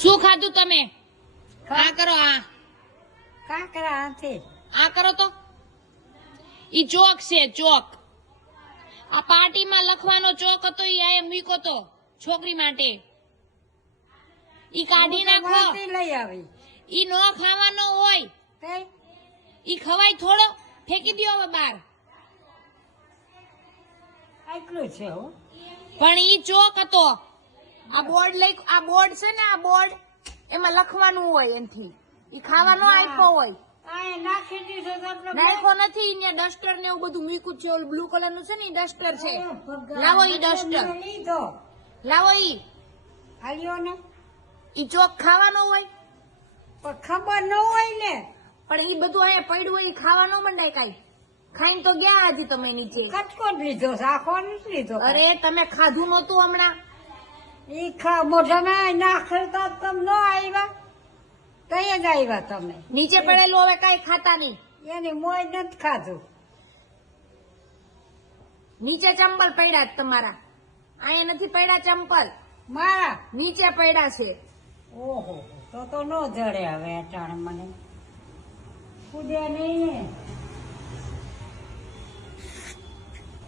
શું ખાધું તમે? આ કરો, આ કાંકરા હાથે આ કરો તો ઈ ચોક છે, ચોક. આ પાર્ટીમાં લખવાનો ચોક હતો ઈ આ મૂક્યો તો છોકરી માટે. ઈ કાઢી નાખો. લઈ આવી ઈ નો ખાવાનો હોય. તે ઈ ખવાય થોડો, ફેંકી દ્યો હવે બહાર. આટલું છે હો. પણ ઈ ચોક હતો. આ બોર્ડ લઈ, આ બોર્ડ છે ને, આ બોર્ડ એમાં લખવાનું હોય. એનથી ઈ ખાવાનો આપ્યો હોય. આ નાખી દીધો તો આપણે નાખ્યો નથી. ને ડસ્ટર ને એવું બધું મૂક્યું છે. ઓલું બ્લુ કલર નું છે ને, ઈ ડસ્ટર છે. લાવો ઈ ડસ્ટર, લીધો લાવો ઈ. હાલ્યો ને ઈ ચોક ખાવાનો હોય. પણ ખબર ન હોય ને. પણ ઈ બધું અહીંયા પડ્યું હોય. ઈ ખાવા ન મંડાય કાઈ. ખાઈને તો ગયા હજી તમે નીચે. કટકો જ લીધો આખો નથી લીધો. અરે તમે ખાધું નતું હમણાં. ઈ મોઢામાં નાખતા તમે ન આવ્યા તઈ જ આવ્યા તમે. નીચે પડેલું હવે કાઈ ખાતા નહીં. એની મોય નથી ખાધું. નીચે ચંપલ પડ્યા જ તમારા. અહીંયા નથી પડ્યા ચંપલ, મારા નીચે પડ્યા છે. ઓહો તો ન જડે હવે અટાણે મને કુદે નહીં ને.